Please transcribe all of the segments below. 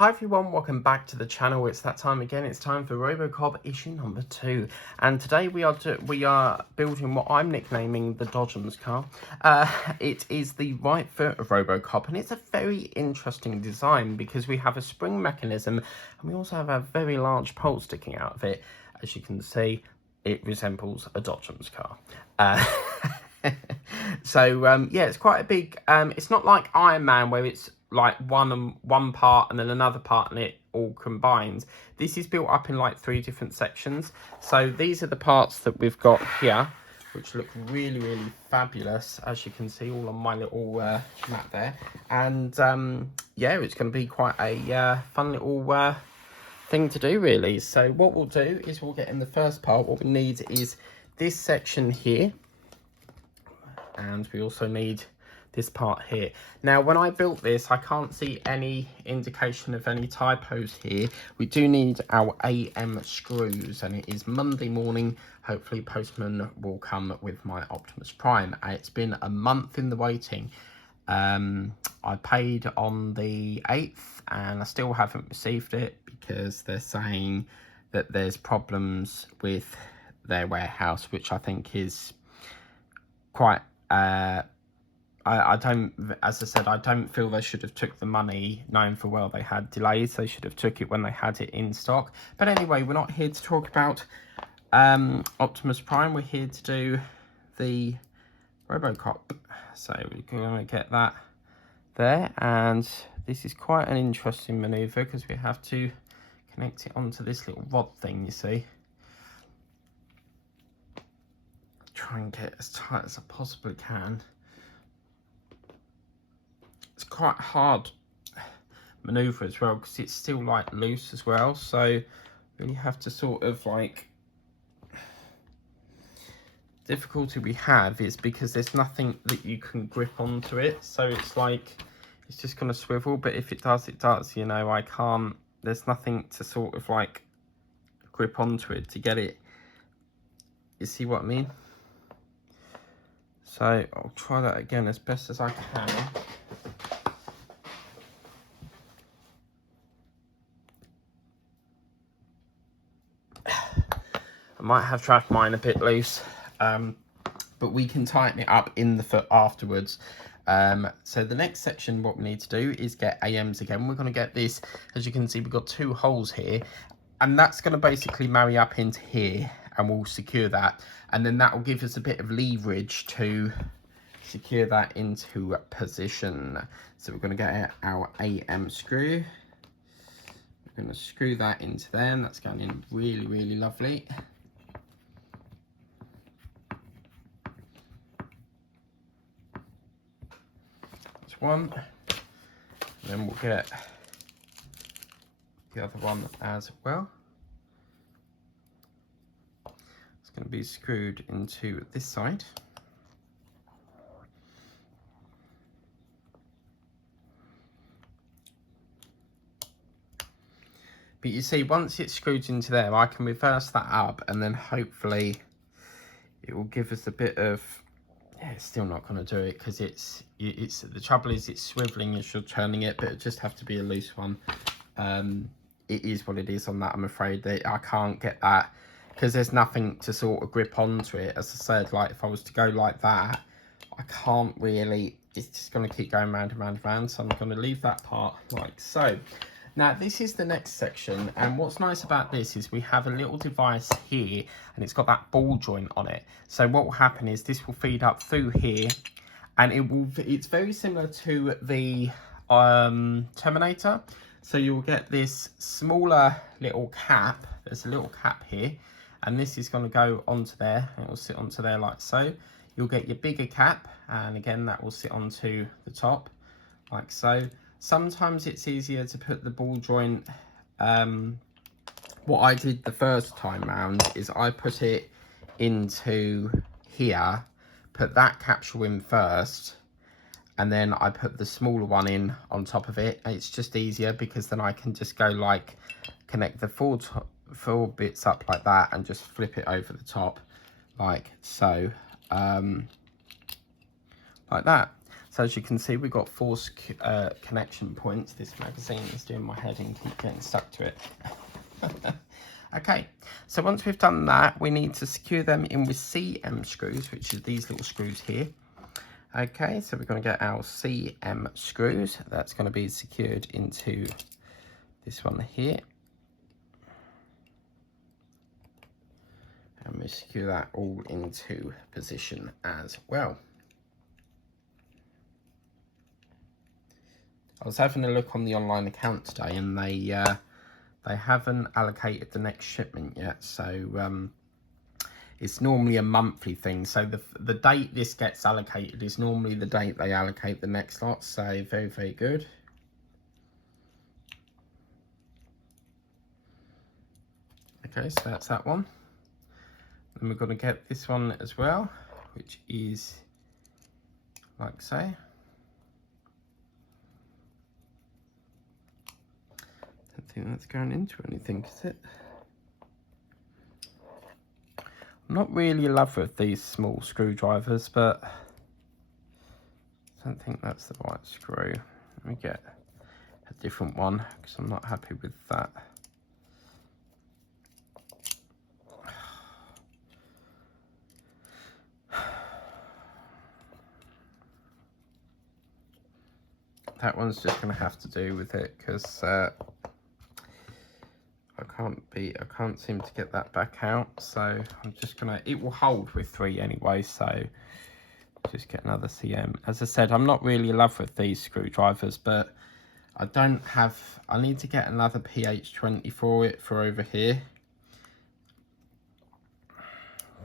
Hi everyone, welcome back to the channel. It's that time again. It's time for Robocop issue number 2, and today we are building what I'm nicknaming the Dodgems car. It is the right foot of Robocop, and it's a very interesting design because we have a spring mechanism and we also have a very large pole sticking out of it. As you can see, it resembles a Dodgems car. Yeah, it's quite a big. It's not like Iron Man where it's like one part and then another part and it all combines. This is built up in like 3 different sections. So these are the parts that we've got here, which look really fabulous, as you can see all on my little map there. And yeah, it's going to be quite a fun little thing to do, really. So what we'll do is we'll get in the first part. What we need is this section here, and we also need this part here. Now, when I built this, I can't see any indication of any typos here. We do need our AM screws, and it is Monday morning. Hopefully postman will come with my Optimus Prime. It's been a month in the waiting. I paid on the 8th and I still haven't received it because they're saying that there's problems with their warehouse, which I think is quite I don't, as I said, I don't feel they should have took the money knowing for well they had delays. They should have took it when they had it in stock. But anyway, we're not here to talk about Optimus Prime. We're here to do the Robocop. So we're going to get that there. And this is quite an interesting manoeuvre because we have to connect it onto this little rod thing, you see. Try and get as tight as I possibly can. It's quite hard maneuver as well because it's still like loose as well, so really have to sort of like, difficulty we have is because there's nothing that you can grip onto it, so it's like it's just gonna swivel, but if it does, it does, you know. I can't, there's nothing to sort of like grip onto it to get it, you see what I mean? So I'll try that again as best as I can. I might have dragged mine a bit loose, but we can tighten it up in the foot afterwards. So the next section, what we need to do is get AMs again. We're going to get this, as you can see, we've got 2 holes here, and that's going to basically marry up into here, and we'll secure that, and then that will give us a bit of leverage to secure that into position. So we're going to get our AM screw. We're going to screw that into there, and that's going in really lovely. One, and then we'll get the other one as well. It's going to be screwed into this side. But you see, once it's screwed into there, I can reverse that up, and then hopefully it will give us a bit of, yeah, it's still not going to do it because it's the trouble is it's swiveling as you're turning it, but it just have to be a loose one. It is what it is on that. I'm afraid that I can't get that because there's nothing to sort of grip onto it. As I said, like if I was to go like that, I can't really, it's just going to keep going round and round, so I'm going to leave that part like so. Now this is the next section, and what's nice about this is we have a little device here and it's got that ball joint on it. So what will happen is this will feed up through here, and it's very similar to the Terminator. So you'll get this smaller little cap. There's a little cap here, and this is going to go onto there, and it will sit onto there like so. You'll get your bigger cap, and again that will sit onto the top like so. Sometimes it's easier to put the ball joint. What I did the first time round is I put it into here, put that capsule in first, and then I put the smaller one in on top of it. It's just easier because then I can just go like connect the four bits up like that and just flip it over the top like so, like that. So as you can see, we've got 4 connection points. This magazine is doing my head and keep getting stuck to it. Okay, so once we've done that, we need to secure them in with CM screws, which is these little screws here. Okay, so we're going to get our CM screws. That's going to be secured into this one here. And we secure that all into position as well. I was having a look on the online account today, and they haven't allocated the next shipment yet, so it's normally a monthly thing. So the date this gets allocated is normally the date they allocate the next lot. So very, very good. Okay, so that's that one. And we're going to get this one as well, which is like so. Don't think that's going into anything, is it? I'm not really in love with these small screwdrivers, but I don't think that's the right screw. Let me get a different one because I'm not happy with that. That one's just going to have to do with it because I can't seem to get that back out. So I'm just gonna, it will hold with 3 anyway, so just get another CM. As I said, I'm not really in love with these screwdrivers, but I need to get another PH20 for it for over here.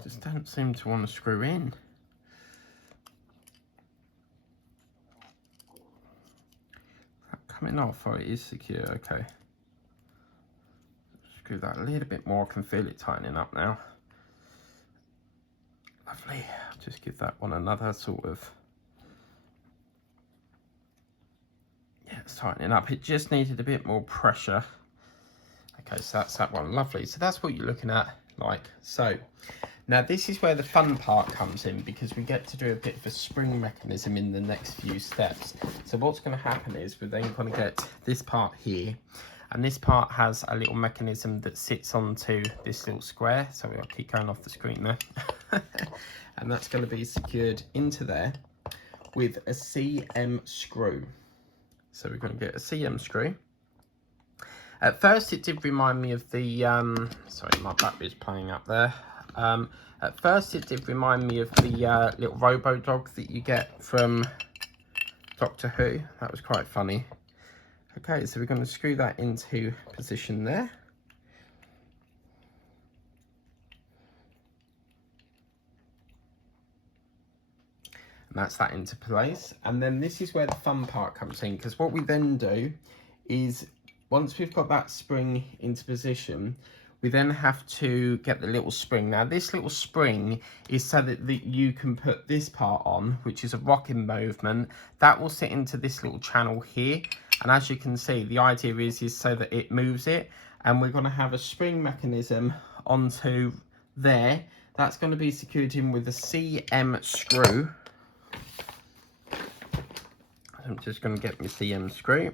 Just don't seem to want to screw in. Coming off, oh, it is secure, okay. Screw that a little bit more, I can feel it tightening up now. Lovely, just give that one another sort of, yeah, it's tightening up. It just needed a bit more pressure. Okay, so that's that one, lovely. So that's what you're looking at like so. Now this is where the fun part comes in, because we get to do a bit of a spring mechanism in the next few steps. So what's going to happen is we're then going to get this part here, and this part has a little mechanism that sits onto this little square. So I'll keep going off the screen there. And that's going to be secured into there with a CM screw. So we're going to get a CM screw. At first it did remind me of the, sorry, my battery's playing up there. At first it did remind me of the little robo dog that you get from Doctor Who. That was quite funny. Okay, so we're going to screw that into position there. And that's that into place. And then this is where the fun part comes in, because what we then do is, once we've got that spring into position, we then have to get the little spring. Now this little spring is so that you can put this part on, which is a rocking movement. That will sit into this little channel here. And as you can see, the idea is so that it moves it. And we're going to have a spring mechanism onto there. That's going to be secured in with a CM screw. I'm just going to get my CM screw.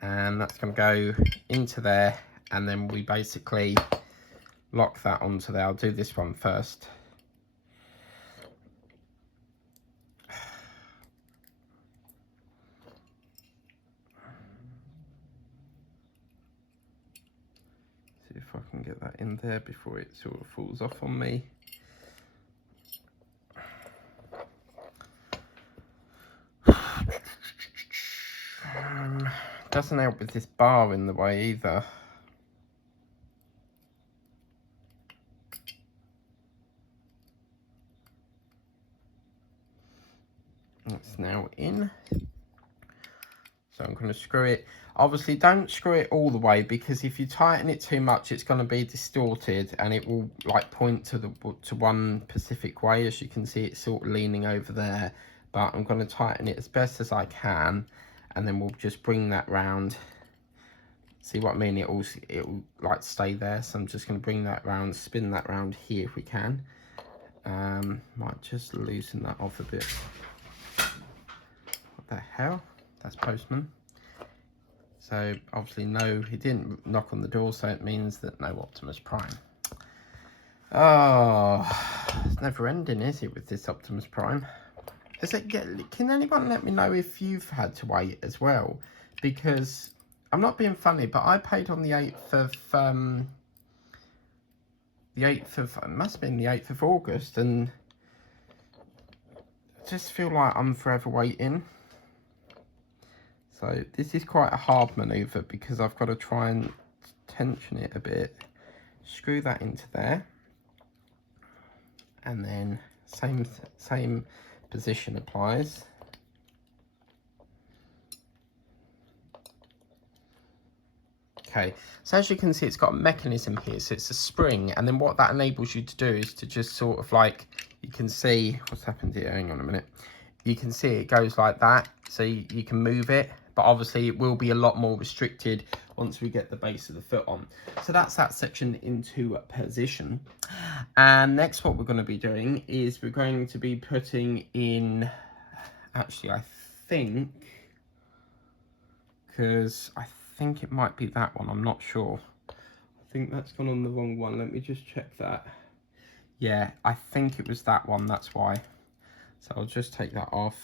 And that's going to go into there. And then we basically lock that onto there. I'll do this one first. See if I can get that in there before it sort of falls off on me. Doesn't help with this bar in the way either. It's now in. So I'm going to screw it. Obviously don't screw it all the way, because if you tighten it too much it's going to be distorted and it will like point to one specific way. As you can see, it's sort of leaning over there, but I'm going to tighten it as best as I can, and then we'll just bring that round. See what I mean? It'll like stay there, so I'm just going to bring that round, spin that round here if we can. Might just loosen that off a bit. the hell? That's postman. So obviously no, he didn't knock on the door, so it means that no Optimus Prime. Oh, it's never ending, is it, with this Optimus Prime? Can anyone let me know if you've had to wait as well? Because I'm not being funny, but I paid on the 8th of it must have been the 8th of August, and I just feel like I'm forever waiting. So this is quite a hard manoeuvre because I've got to try and tension it a bit. Screw that into there. And then same position applies. Okay, so as you can see, it's got a mechanism here, so it's a spring, and then what that enables you to do is to just sort of like, you can see what's happened here. Hang on a minute. You can see it goes like that, so you can move it, but obviously it will be a lot more restricted once we get the base of the foot on. So that's that section into position. And next what we're going to be doing is we're going to be putting in, actually I think, because I think it might be that one, I'm not sure. I think that's gone on the wrong one. Let me just check that. Yeah, I think it was that one, that's why. So I'll just take that off.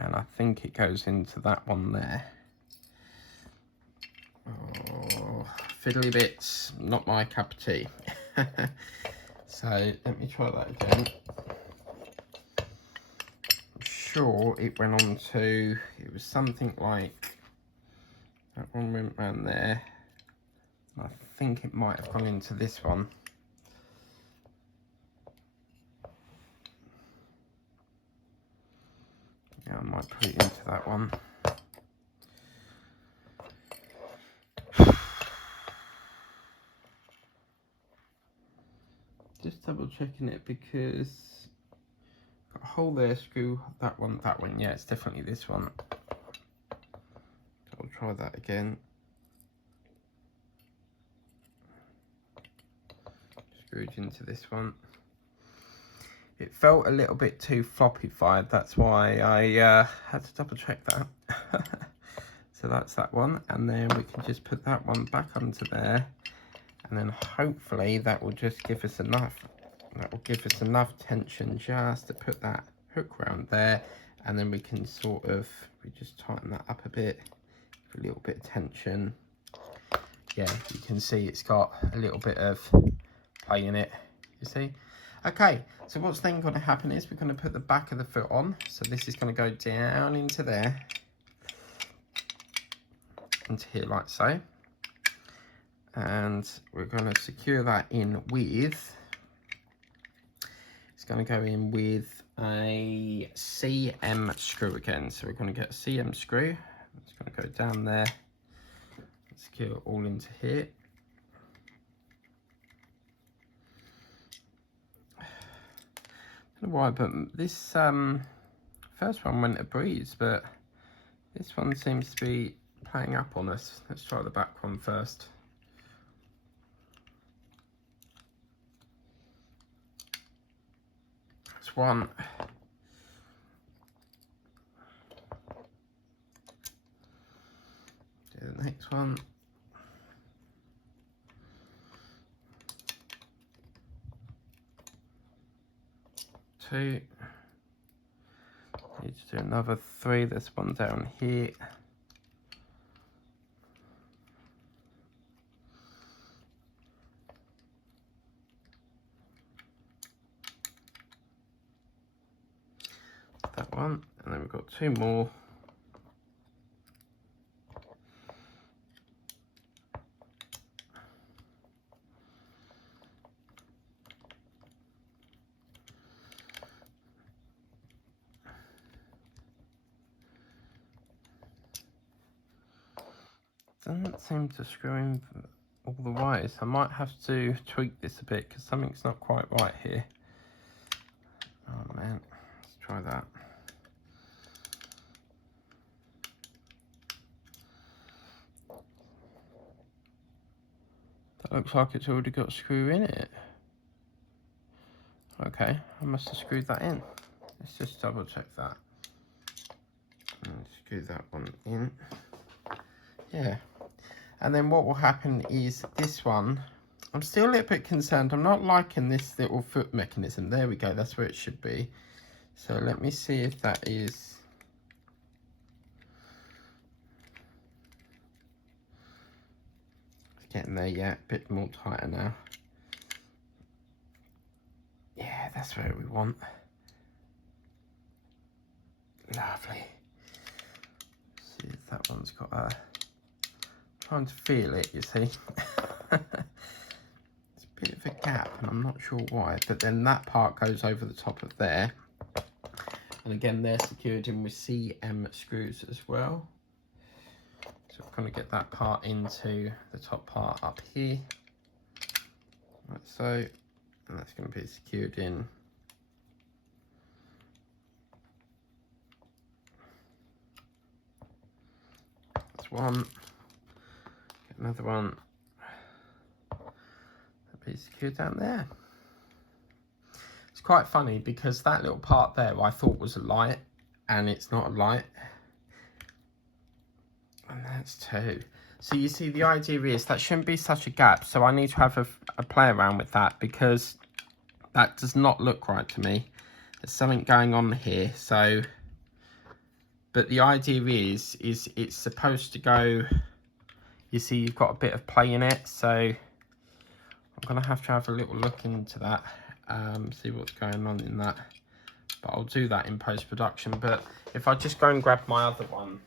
And I think it goes into that one there. Oh, fiddly bits, not my cup of tea. So let me try that again. I'm sure it went on to, it was something like, that one went round there. I think it might have gone into this one. Yeah, I might put it into that one. Just double checking it because got a hole there, screw that one, yeah, it's definitely this one. So I'll try that again. Screwed into this one. It felt a little bit too floppy-fied, that's why I had to double check that. So that's that one, and then we can just put that one back onto there, and then hopefully that will just give us enough, tension just to put that hook round there, and then we can sort of, we just tighten that up a bit, a little bit of tension. Yeah, you can see it's got a little bit of play in it, you see. Okay, so what's then going to happen is we're going to put the back of the foot on. So this is going to go down into there, into here like so. And we're going to secure that in with, it's going to go in with a CM screw again. So we're going to get a CM screw. It's going to go down there, secure it all into here. I don't know why, but this first one went a breeze, but this one seems to be playing up on us. Let's try the back one first. That's one. Do the next one. Two. Need to do another three. There's one down here. That one, and then we've got two more. Doesn't seem to screw in all the way, so I might have to tweak this a bit because something's not quite right here. Oh man, let's try that. That looks like it's already got a screw in it. Okay, I must have screwed that in. Let's just double check that. And screw that one in. Yeah. And then what will happen is this one, I'm still a little bit concerned. I'm not liking this little foot mechanism. There we go. That's where it should be. So let me see if that is. It's getting there, yeah. A bit more tighter now. Yeah, that's where we want. Lovely. See if that one's got a. Trying to feel it, you see. It's a bit of a gap, and I'm not sure why. But then that part goes over the top of there. And again, they're secured in with CM screws as well. So we're going to get that part into the top part up here. Like so. And that's going to be secured in. That's one. Get another one. That'll be secured down there. It's quite funny because that little part there I thought was a light, and it's not a light. And that's two. So you see, the idea is that shouldn't be such a gap. So I need to have a play around with that, because that does not look right to me. There's something going on here. So, but the idea is it's supposed to go, you see, you've got a bit of play in it. So I'm going to have a little look into that, see what's going on in that. But I'll do that in post-production. But if I just go and grab my other one.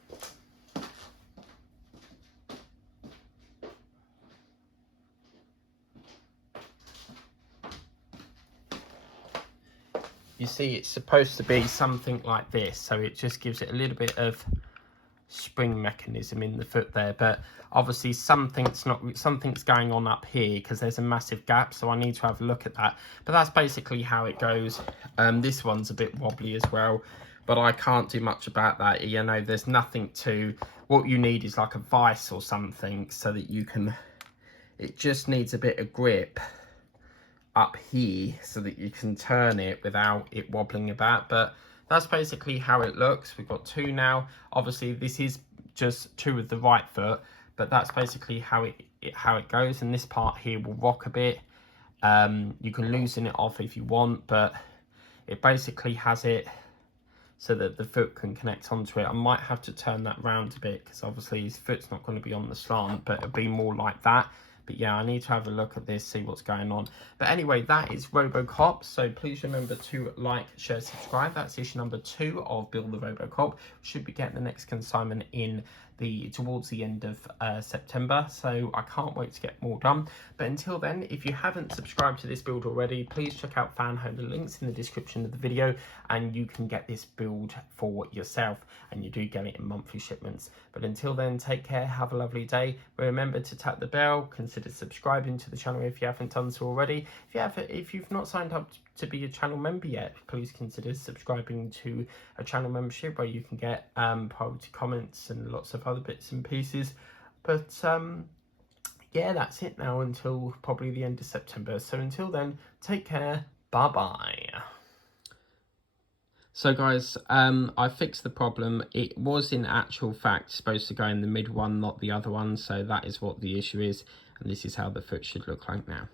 You see, it's supposed to be something like this, so it just gives it a little bit of spring mechanism in the foot there. But obviously something's going on up here, because there's a massive gap, so I need to have a look at that. But that's basically how it goes. This one's a bit wobbly as well, but I can't do much about that. You know, there's nothing to, what you need is like a vise or something, so that you can, it just needs a bit of grip up here so that you can turn it without it wobbling about. But that's basically how it looks. We've got two now. Obviously this is just two with the right foot, but that's basically how it goes. And this part here will rock a bit. You can loosen it off if you want, but it basically has it so that the foot can connect onto it. I might have to turn that round a bit, because obviously his foot's not going to be on the slant, but it'll be more like that. But yeah, I need to have a look at this, see what's going on. But anyway, that is Robocop. So please remember to like, share, subscribe. That's issue number 2 of Build the Robocop. Should be getting the next consignment in towards the end of September. So I can't wait to get more done. But until then, if you haven't subscribed to this build already, please check out FanHome. The link's in the description of the video, and you can get this build for yourself, and you do get it in monthly shipments. But until then, take care, have a lovely day. Remember to tap the bell, consider subscribing to the channel if you haven't done so already. If you've not signed up to be a channel member yet, please consider subscribing to a channel membership, where you can get priority comments and lots of other bits and pieces. But yeah, that's it now until probably the end of September. So until then, take care, bye bye. So guys, I fixed the problem. It was in actual fact supposed to go in the mid one, not the other one. So that is what the issue is, and this is how the foot should look like now.